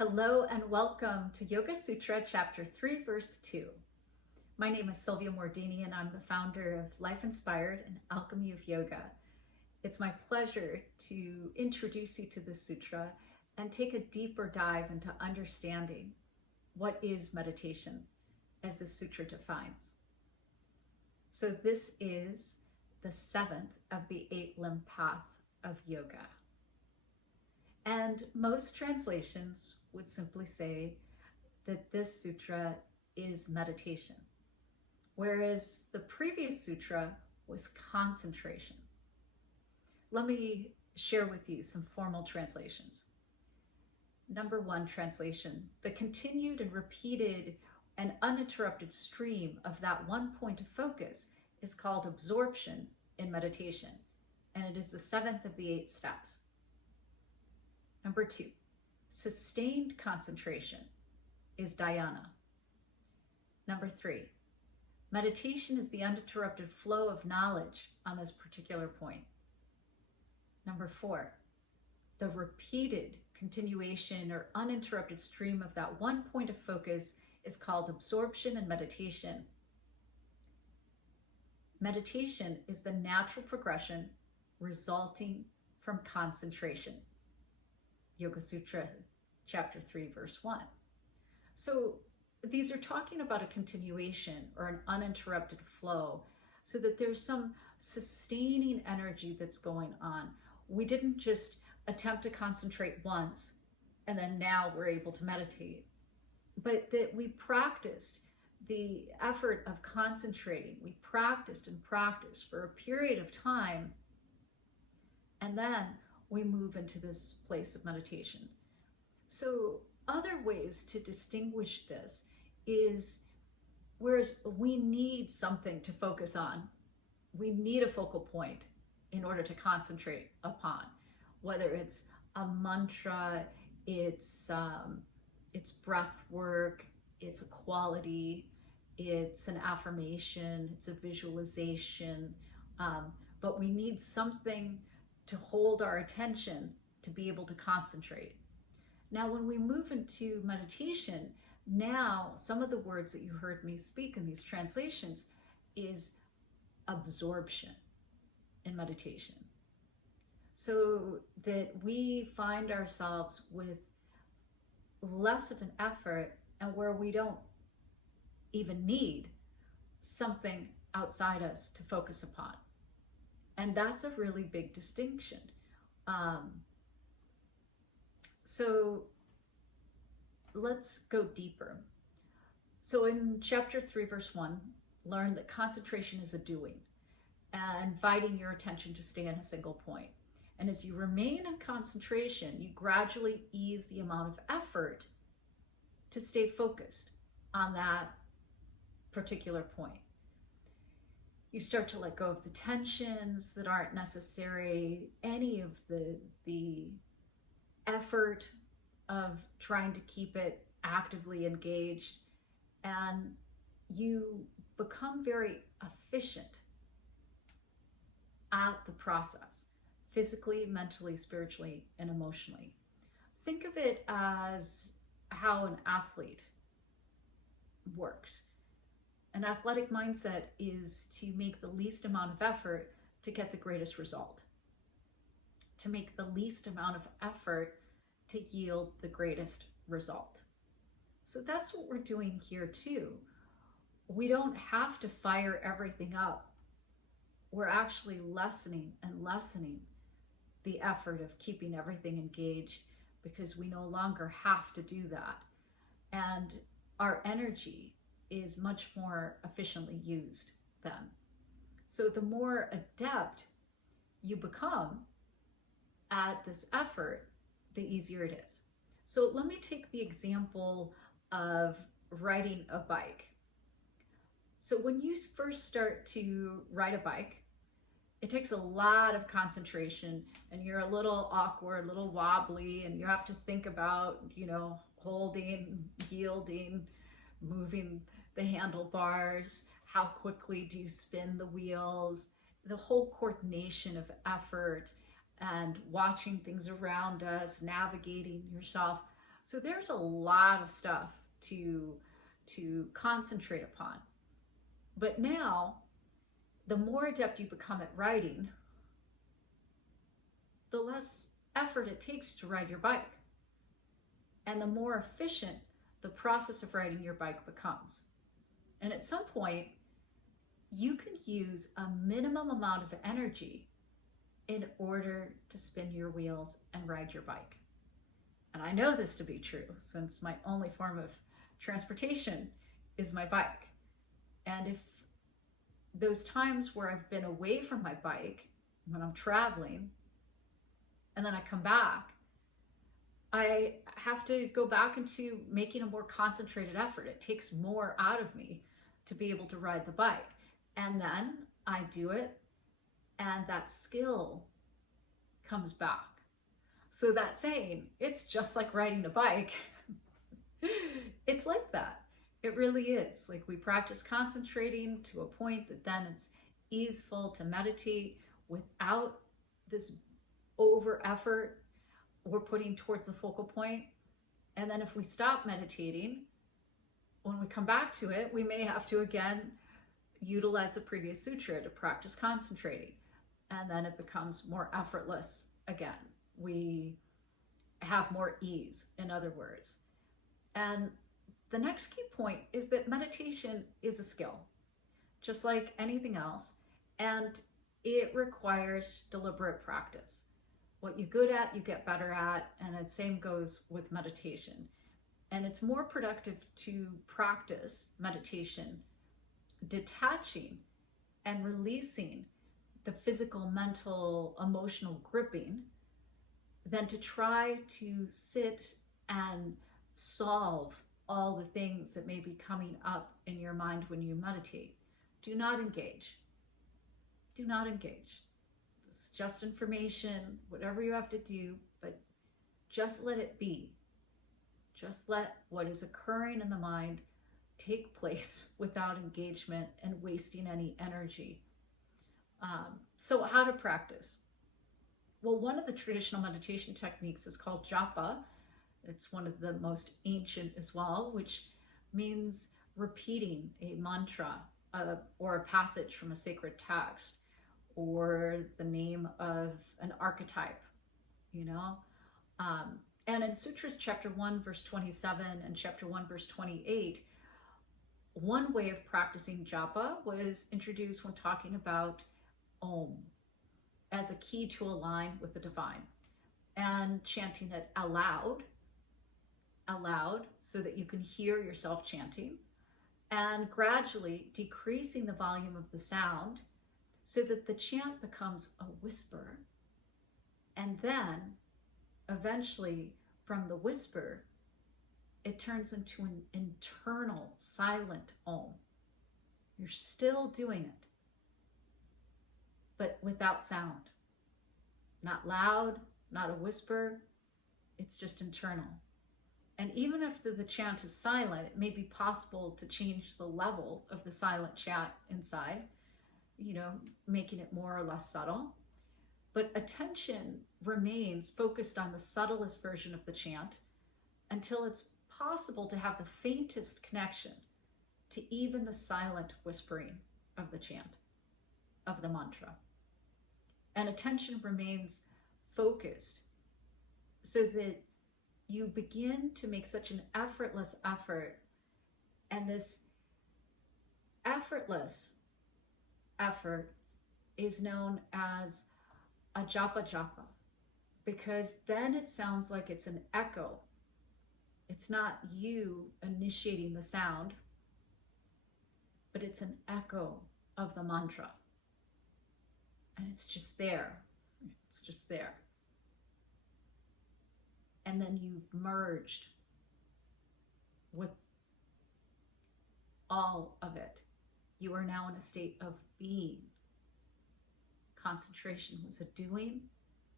Hello and welcome to Yoga Sutra, Chapter 3, Verse 2. My name is Sylvia Mordini and I'm the founder of Life Inspired and Alchemy of Yoga. It's my pleasure to introduce you to this sutra and take a deeper dive into understanding what is meditation as the sutra defines. So this is the seventh of the 8-limb path of yoga. And most translations would simply say that this sutra is meditation, whereas the previous sutra was concentration. Let me share with you some formal translations. Number 1 translation: the continued and repeated and uninterrupted stream of that one point of focus is called absorption in meditation, and it is the 7th of the 8 steps. Number 2, sustained concentration is dhyana. Number 3, meditation is the uninterrupted flow of knowledge on this particular point. Number 4, the repeated continuation or uninterrupted stream of that one point of focus is called absorption in meditation. Meditation is the natural progression resulting from concentration. Yoga Sutra, Chapter 3, Verse 1. So these are talking about a continuation or an uninterrupted flow so that there's some sustaining energy that's going on. We didn't just attempt to concentrate once and then now we're able to meditate, but that we practiced the effort of concentrating. We practiced and practiced for a period of time, and then we move into this place of meditation. So other ways to distinguish this is, whereas we need something to focus on, we need a focal point in order to concentrate upon, whether it's a mantra, it's breath work, it's a quality, it's an affirmation, it's a visualization, but we need something to hold our attention to be able to concentrate. Now, when we move into meditation, now some of the words that you heard me speak in these translations is absorption in meditation. So that we find ourselves with less of an effort and where we don't even need something outside us to focus upon. And that's a really big distinction. So let's go deeper. So in Chapter 3, Verse 1, learn that concentration is a doing, inviting your attention to stay in a single point. And as you remain in concentration, you gradually ease the amount of effort to stay focused on that particular point. You start to let go of the tensions that aren't necessary, any of the effort of trying to keep it actively engaged, and you become very efficient at the process, physically, mentally, spiritually, and emotionally. Think of it as how an athlete works. An athletic mindset is to make the least amount of effort to get the greatest result, to make the least amount of effort to yield the greatest result. So that's what we're doing here too. We don't have to fire everything up. We're actually lessening and lessening the effort of keeping everything engaged because we no longer have to do that. And our energy is much more efficiently used then. So the more adept you become at this effort, the easier it is. So let me take the example of riding a bike. So when you first start to ride a bike, it takes a lot of concentration and you're a little awkward, a little wobbly, and you have to think about, holding, yielding, moving the handlebars, how quickly do you spin the wheels, the whole coordination of effort and watching things around us, navigating yourself. So there's a lot of stuff to concentrate upon. But now, the more adept you become at riding, the less effort it takes to ride your bike. And the more efficient the process of riding your bike becomes. And at some point, you can use a minimum amount of energy in order to spin your wheels and ride your bike. And I know this to be true since my only form of transportation is my bike. And if those times where I've been away from my bike, when I'm traveling, and then I come back, I have to go back into making a more concentrated effort. It takes more out of me to be able to ride the bike. And then I do it, and that skill comes back. So that saying, it's just like riding a bike, it's like that. It really is. Like, we practice concentrating to a point that then it's easeful to meditate without this over effort we're putting towards the focal point. And then if we stop meditating, when we come back to it, we may have to again utilize the previous sutra to practice concentrating. And then it becomes more effortless again. We have more ease, in other words. And the next key point is that meditation is a skill, just like anything else, and it requires deliberate practice. What you're good at, you get better at, and the same goes with meditation. And it's more productive to practice meditation, detaching and releasing the physical, mental, emotional gripping than to try to sit and solve all the things that may be coming up in your mind when you meditate. Do not engage. Do not engage. It's just information, whatever you have to do, but just let it be. Just let what is occurring in the mind take place without engagement and wasting any energy. So how to practice? Well, one of the traditional meditation techniques is called japa. It's one of the most ancient as well, which means repeating a mantra or a passage from a sacred text or the name of an archetype, you know. And in Sutras chapter 1, verse 27 and chapter 1, verse 28, one way of practicing japa was introduced when talking about Om as a key to align with the divine, and chanting it aloud, so that you can hear yourself chanting, and gradually decreasing the volume of the sound so that the chant becomes a whisper. And then eventually from the whisper, it turns into an internal silent Om. You're still doing it, but without sound. Not loud, not a whisper, it's just internal. And even if the chant is silent, it may be possible to change the level of the silent chant inside, you know, making it more or less subtle. But attention remains focused on the subtlest version of the chant until it's possible to have the faintest connection to even the silent whispering of the chant, of the mantra. And attention remains focused so that you begin to make such an effortless effort. And this effortless effort is known as a japa japa, because then it sounds like it's an echo. It's not you initiating the sound, but it's an echo of the mantra. And it's just there. It's just there. And then you've merged with all of it. You are now in a state of being. Concentration is a doing,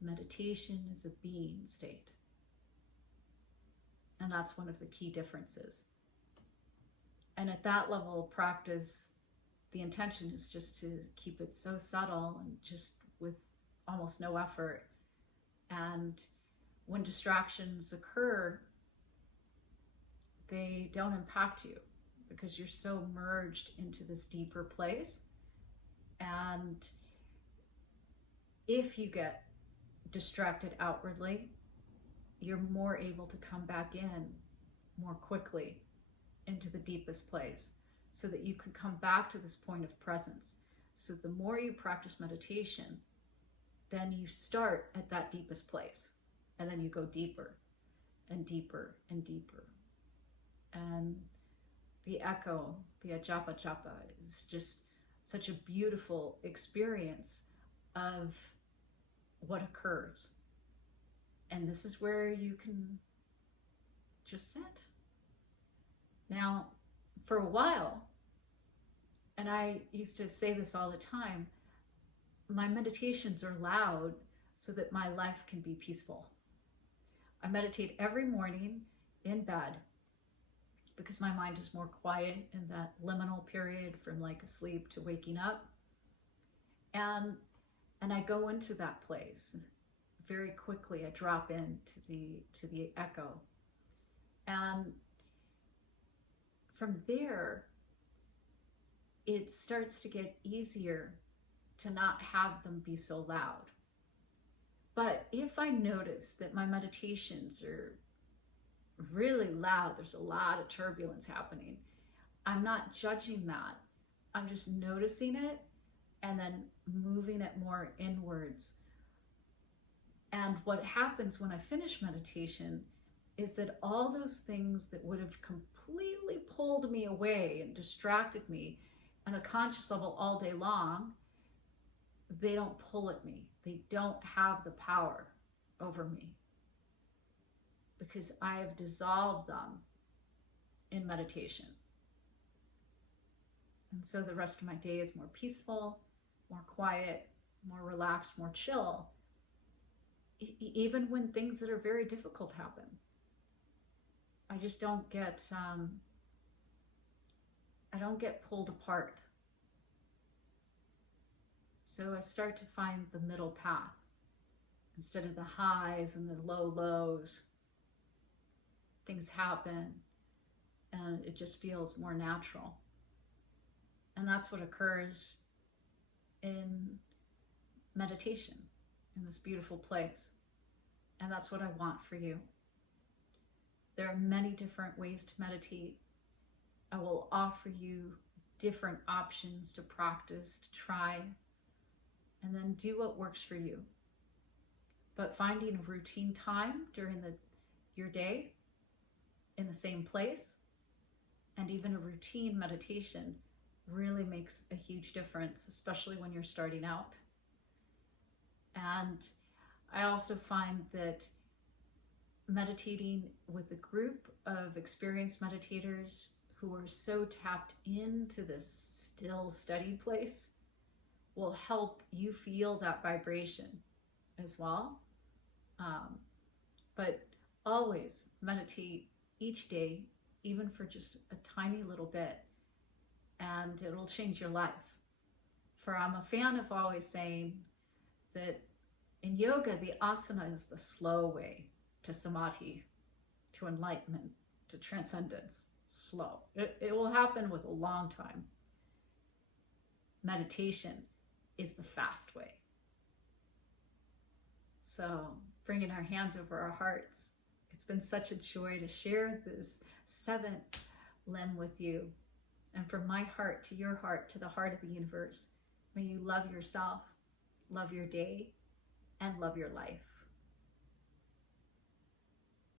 meditation is a being state. And that's one of the key differences. And at that level of practice, the intention is just to keep it so subtle and just with almost no effort. And when distractions occur, they don't impact you because you're so merged into this deeper place. And if you get distracted outwardly, you're more able to come back in more quickly into the deepest place so that you can come back to this point of presence. So the more you practice meditation, then you start at that deepest place and then you go deeper and deeper and deeper. And the echo, the ajapa japa, is just such a beautiful experience of what occurs. And this is where you can just sit. Now, for a while, and I used to say this all the time, my meditations are loud so that my life can be peaceful. I meditate every morning in bed because my mind is more quiet in that liminal period from like asleep to waking up. And I go into that place very quickly. I drop into the echo. And from there, it starts to get easier to not have them be so loud. But if I notice that my meditations are really loud, there's a lot of turbulence happening, I'm not judging that. I'm just noticing it and then moving it more inwards. And what happens when I finish meditation is that all those things that would have completely pulled me away and distracted me on a conscious level all day long, they don't pull at me. They don't have the power over me because I have dissolved them in meditation. And so the rest of my day is more peaceful, more quiet, more relaxed, more chill, even when things that are very difficult happen. I just don't get, I don't get pulled apart. So I start to find the middle path instead of the highs and the low lows. Things happen and it just feels more natural. And that's what occurs in meditation, in this beautiful place. And that's what I want for you. There are many different ways to meditate. I will offer you different options to practice, to try, and then do what works for you. But finding a routine time during your day in the same place, and even a routine meditation really makes a huge difference, especially when you're starting out. And I also find that meditating with a group of experienced meditators who are so tapped into this still, steady place will help you feel that vibration as well. But always meditate each day, even for just a tiny little bit, and it'll change your life. For I'm a fan of always saying that in yoga, the asana is the slow way to samadhi, to enlightenment, to transcendence. Slow. It will happen with a long time. Meditation is the fast way. So bringing our hands over our hearts, it's been such a joy to share this seventh limb with you. And from my heart to your heart, to the heart of the universe, may you love yourself, love your day, and love your life.